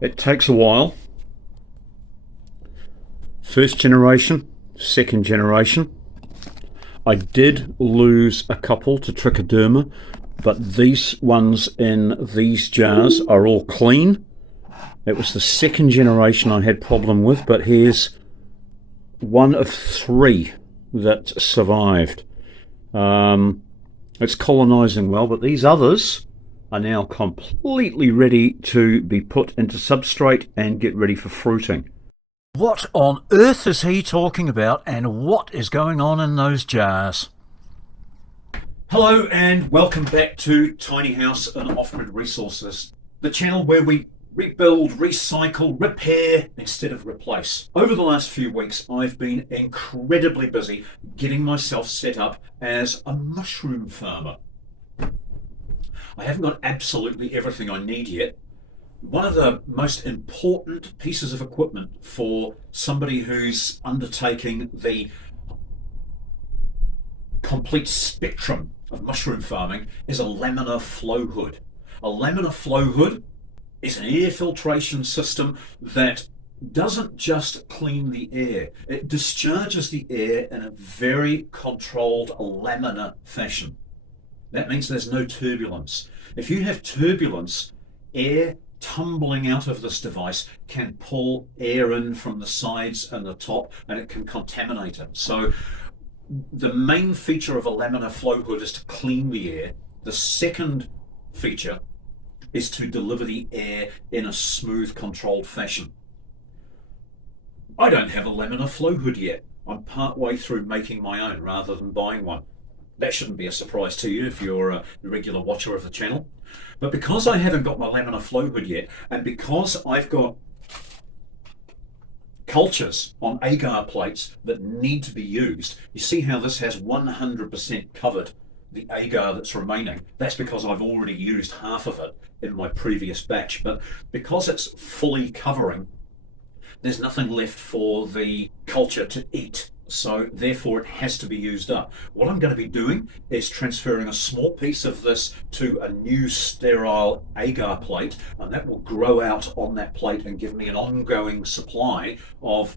It takes a while. First generation, second generation. I did lose a couple to trichoderma, but these ones in these jars are all clean. It was the second generation I had problem with, but here's one of three that survived. It's colonizing well, but these others are now completely ready to be put into substrate and get ready for fruiting. What on earth is he talking about, and what is going on in those jars? Hello and welcome back to Tiny House and Off-Grid Resources, the channel where we rebuild, recycle, repair instead of replace. Over the last few weeks, I've been incredibly busy getting myself set up as a mushroom farmer. I haven't got absolutely everything I need yet. One of the most important pieces of equipment for somebody who's undertaking the complete spectrum of mushroom farming is a laminar flow hood. A laminar flow hood is an air filtration system that doesn't just clean the air, it discharges the air in a very controlled laminar fashion. That means there's no turbulence. If you have turbulence, air tumbling out of this device can pull air in from the sides and the top, and it can contaminate it. So the main feature of a laminar flow hood is to clean the air. The second feature is to deliver the air in a smooth, controlled fashion. I don't have a laminar flow hood yet. I'm part way through making my own rather than buying one. That shouldn't be a surprise to you if you're a regular watcher of the channel. But because I haven't got my laminar flow hood yet, and because I've got cultures on agar plates that need to be used, you see how this has 100% covered the agar that's remaining. That's because I've already used half of it in my previous batch, but because it's fully covering, there's nothing left for the culture to eat. So therefore it has to be used up. What I'm going to be doing is transferring a small piece of this to a new sterile agar plate, and that will grow out on that plate and give me an ongoing supply of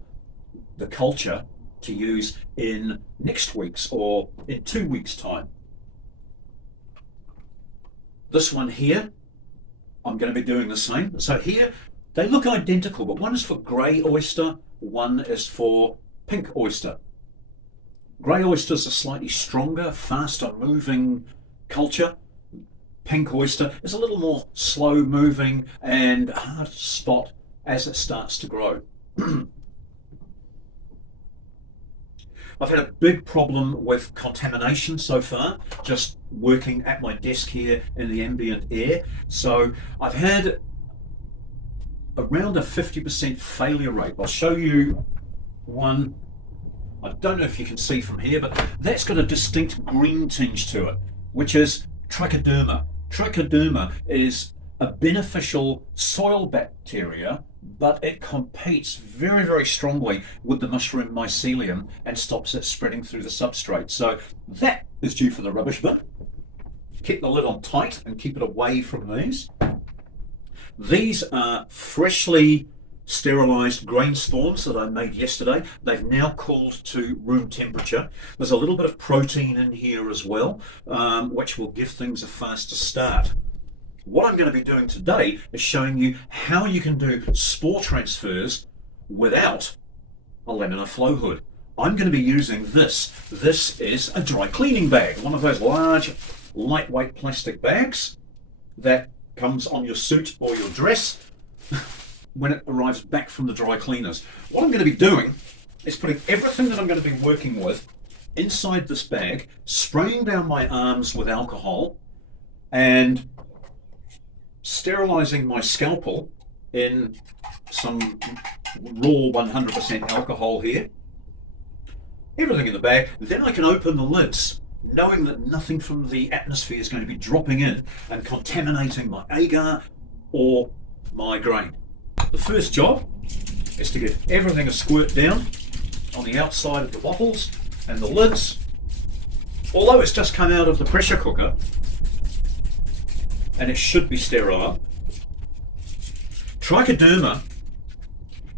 the culture to use in next week's or in 2 weeks' time. This one here, I'm going to be doing the same. So here, they look identical, but one is for grey oyster, one is for pink oyster. Grey oysters are slightly stronger, faster moving culture. Pink oyster is a little more slow moving and hard to spot as it starts to grow. I've had a big problem with contamination so far, just working at my desk here in the ambient air. So I've had around a 50% failure rate. I'll show you one. I don't know if you can see from here, but that's got a distinct green tinge to it, which is trichoderma. Trichoderma is a beneficial soil bacteria, but it competes very, very strongly with the mushroom mycelium and stops it spreading through the substrate. So that is due for the rubbish bin. Keep the lid on tight and keep it away from these. These are freshly sterilized grain spawns that I made yesterday. They've now cooled to room temperature. There's a little bit of protein in here as well, which will give things a faster start. What I'm going to be doing today is showing you how you can do spore transfers without a laminar flow hood. I'm going to be using this. This is a dry cleaning bag, one of those large, lightweight plastic bags that comes on your suit or your dress when it arrives back from the dry cleaners. What I'm going to be doing is putting everything that I'm going to be working with inside this bag, spraying down my arms with alcohol, and sterilizing my scalpel in some raw 100% alcohol here. Everything in the bag. Then I can open the lids, knowing that nothing from the atmosphere is going to be dropping in and contaminating my agar or my grain. The first job is to give everything a squirt down on the outside of the bottles and the lids. Although it's just come out of the pressure cooker and it should be sterile, Trichoderma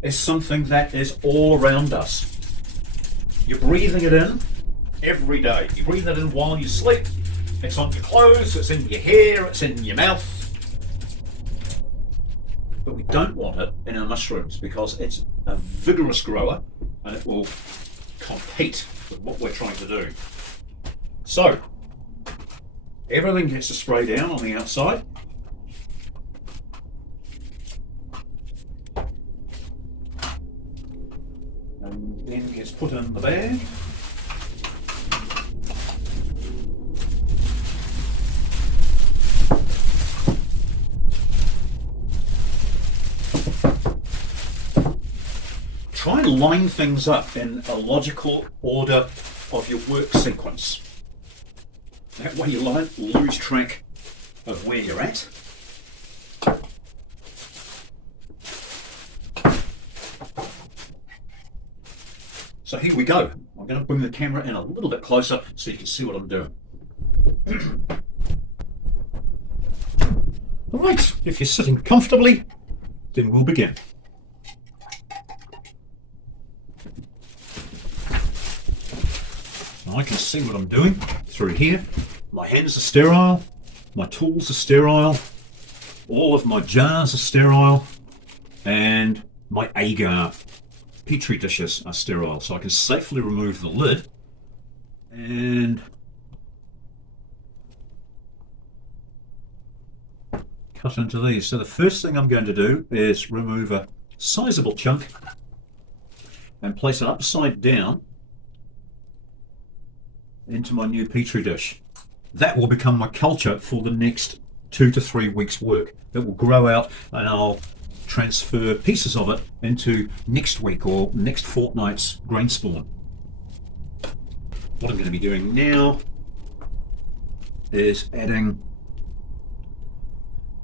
is something that is all around us. You're breathing it in every day. You breathe it in while you sleep. It's on your clothes, it's in your hair, it's in your mouth. But we don't want it in our mushrooms because it's a vigorous grower and it will compete with what we're trying to do. So, everything gets to spray down on the outside. And then gets put in the bag. Try and line things up in a logical order of your work sequence. That way you won't lose track of where you're at. So here we go. I'm going to bring the camera in a little bit closer so you can see what I'm doing. All right, if you're sitting comfortably, then we'll begin. I can see what I'm doing through here. My hands are sterile, my tools are sterile, all of my jars are sterile, and my agar petri dishes are sterile. So I can safely remove the lid and cut into these. So the first thing I'm going to do is remove a sizable chunk and place it upside down into my new petri dish. That will become my culture for the next 2 to 3 weeks work. It will grow out and I'll transfer pieces of it into next week or next fortnight's grain spawn. What I'm going to be doing now is adding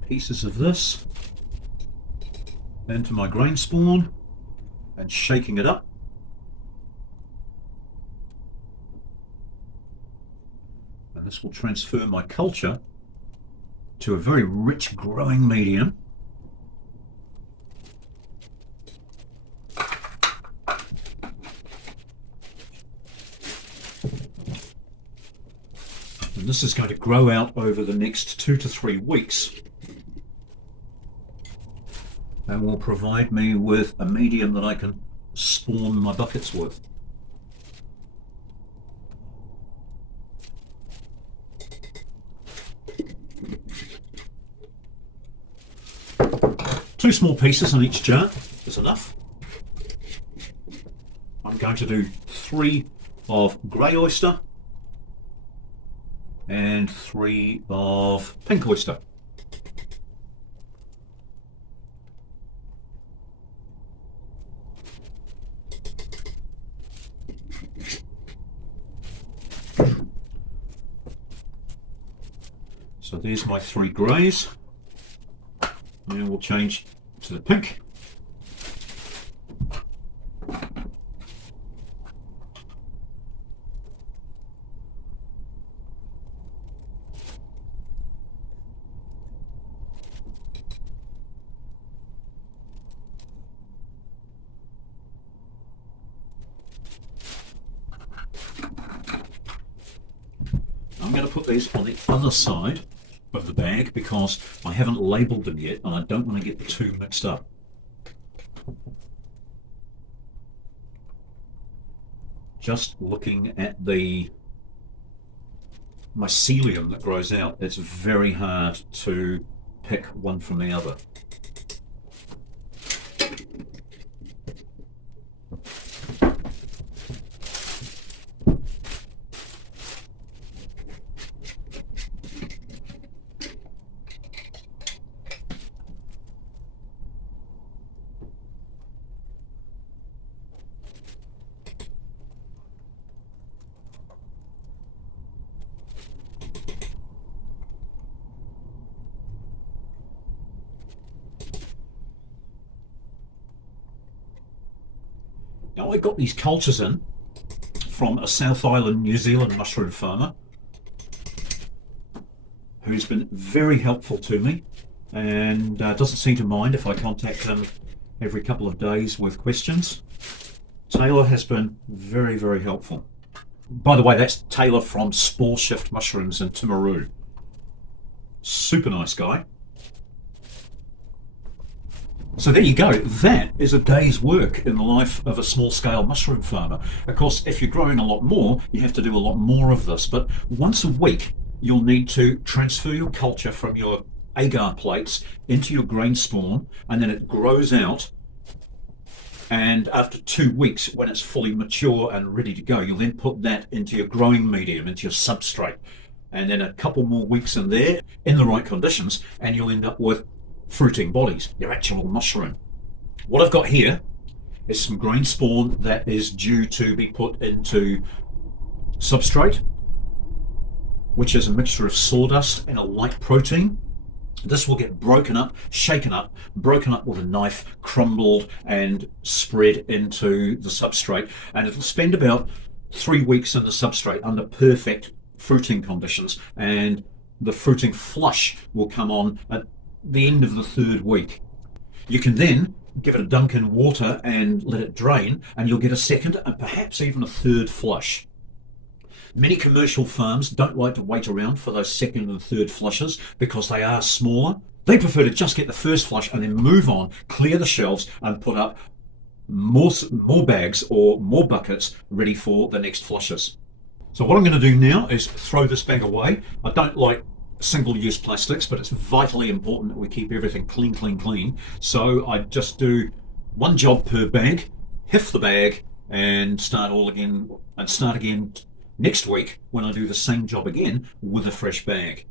pieces of this into my grain spawn and shaking it up. And this will transfer my culture to a very rich growing medium. And this is going to grow out over the next 2 to 3 weeks and will provide me with a medium that I can spawn my buckets with. Two small pieces in each jar is enough. I'm going to do 3 of grey oyster and 3 of pink oyster. So there's my 3 greys. Now we'll change to the pink. I'm going to put these on the other side of the bag because I haven't labelled them yet and I don't want to get the two mixed up. Just looking at the mycelium that grows out, it's very hard to pick one from the other. Now I got these cultures in from a South Island, New Zealand mushroom farmer who's been very helpful to me and doesn't seem to mind if I contact him every couple of days with questions. Taylor has been very, very helpful. By the way, that's Taylor from Spore Shift Mushrooms in Timaru. Super nice guy. So there you go. That is a day's work in the life of a small-scale mushroom farmer. Of course, if you're growing a lot more, you have to do a lot more of this. But once a week, you'll need to transfer your culture from your agar plates into your grain spawn, and then it grows out. And after 2 weeks, when it's fully mature and ready to go, you'll then put that into your growing medium, into your substrate. And then a couple more weeks in there, in the right conditions, and you'll end up with fruiting bodies, your actual mushroom. What I've got here is some grain spawn that is due to be put into substrate, which is a mixture of sawdust and a light protein. This will get broken up, shaken up, broken up with a knife, crumbled and spread into the substrate, and it'll spend about 3 weeks in the substrate under perfect fruiting conditions, and the fruiting flush will come on at the end of the 3rd week. You can then give it a dunk in water and let it drain, and you'll get a 2nd and perhaps even a 3rd flush. Many commercial farms don't like to wait around for those 2nd and 3rd flushes because they are smaller. They prefer to just get the 1st flush and then move on, clear the shelves, and put up more bags or more buckets ready for the next flushes. So what I'm going to do now is throw this bag away. I don't like single-use plastics, but it's vitally important that we keep everything clean, clean, clean. So I just do one job per bag, heft the bag, and start again next week when I do the same job again with a fresh bag.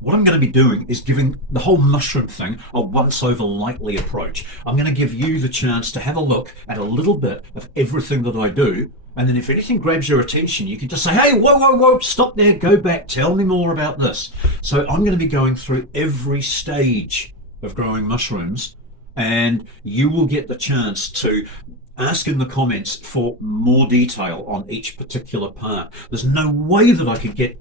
What I'm going to be doing is giving the whole mushroom thing a once-over lightly approach. I'm going to give you the chance to have a look at a little bit of everything that I do, and then if anything grabs your attention, you can just say, hey, whoa, whoa, whoa, stop there, go back, tell me more about this. So I'm going to be going through every stage of growing mushrooms, and you will get the chance to ask in the comments for more detail on each particular part. There's no way that I could get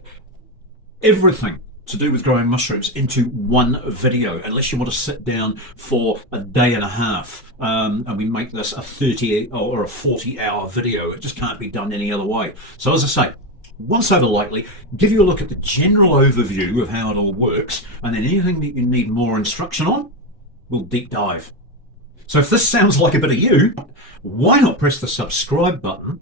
everything to do with growing mushrooms into one video, unless you want to sit down for a day and a half and we make this a 30 or a 40-hour video. It just can't be done any other way. So as I say, once over lightly, give you a look at the general overview of how it all works, and then anything that you need more instruction on, we'll deep dive. So if this sounds like a bit of you, why not press the subscribe button?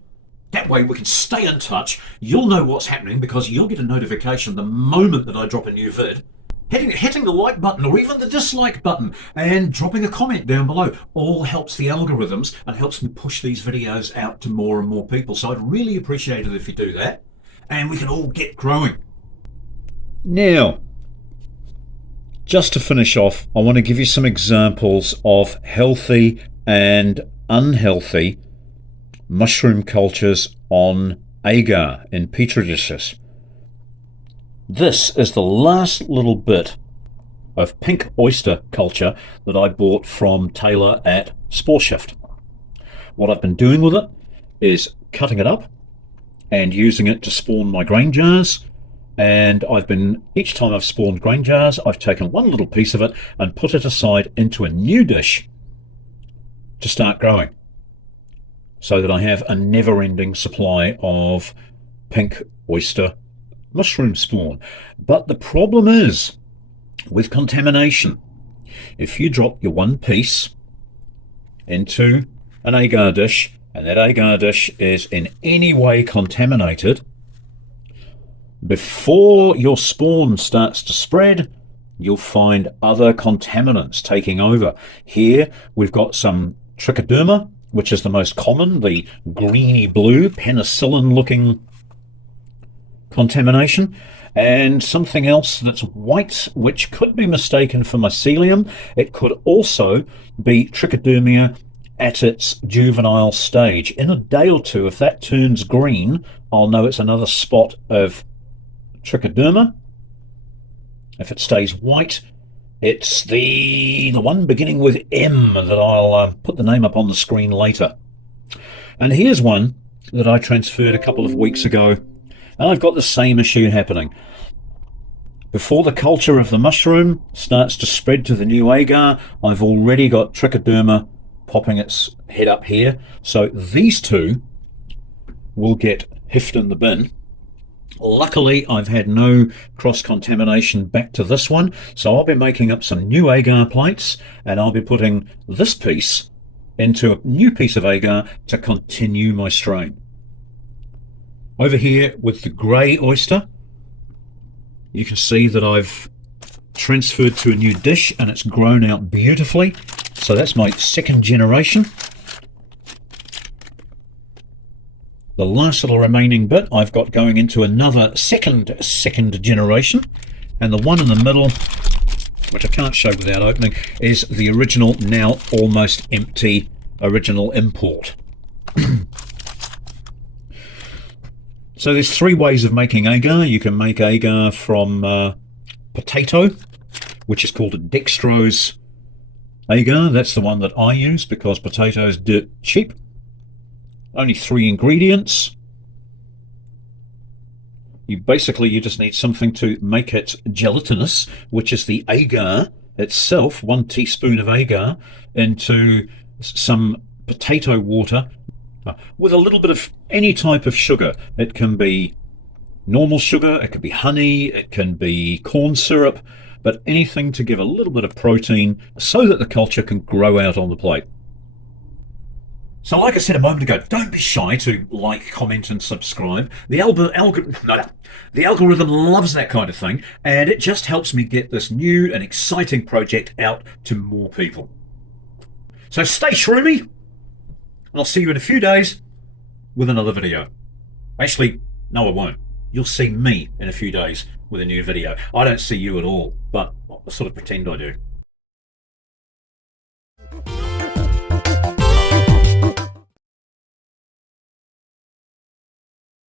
That way we can stay in touch. You'll know what's happening because you'll get a notification the moment that I drop a new vid. Hitting the like button or even the dislike button and dropping a comment down below all helps the algorithms and helps me push these videos out to more and more people. So I'd really appreciate it if you do that, and we can all get growing. Now, just to finish off, I want to give you some examples of healthy and unhealthy mushroom cultures on agar in petri dishes. This is the last little bit of pink oyster culture that I bought from Taylor at Spore Shift. What I've been doing with it is cutting it up and using it to spawn my grain jars. And each time I've spawned grain jars, I've taken one little piece of it and put it aside into a new dish to start growing, so that I have a never-ending supply of pink oyster mushroom spawn. But the problem is, with contamination, if you drop your one piece into an agar dish, and that agar dish is in any way contaminated, before your spawn starts to spread, you'll find other contaminants taking over. Here we've got some trichoderma, which is the most common, the greeny blue penicillin looking contamination, and something else that's white, which could be mistaken for mycelium. It could also be trichoderma at its juvenile stage. In a day or two, if that turns green, I'll know it's another spot of trichoderma. If it stays white, it's the one beginning with M that I'll put the name up on the screen later. And here's one that I transferred a couple of weeks ago, and I've got the same issue happening. Before the culture of the mushroom starts to spread to the new agar, I've already got trichoderma popping its head up here. So these two will get hiffed in the bin. Luckily, I've had no cross-contamination back to this one, so I'll be making up some new agar plates, and I'll be putting this piece into a new piece of agar to continue my strain. Over here with the grey oyster, you can see that I've transferred to a new dish and it's grown out beautifully. So that's my second generation. The last little remaining bit I've got going into another second generation, and the one in the middle, which I can't show without opening, is the original, now almost empty original import. So there's three ways of making agar. You can make agar from potato, which is called a dextrose agar. That's the one that I use because potato is dirt cheap. Only 3 ingredients. You just need something to make it gelatinous, which is the agar itself, 1 teaspoon of agar into some potato water with a little bit of any type of sugar. It can be normal sugar, it can be honey, it can be corn syrup, but anything to give a little bit of protein so that the culture can grow out on the plate. So like I said a moment ago, don't be shy to like, comment and subscribe. The algorithm loves that kind of thing, and it just helps me get this new and exciting project out to more people. So stay shroomy, and I'll see you in a few days with another video. Actually, no I won't. You'll see me in a few days with a new video. I don't see you at all, but I'll sort of pretend I do.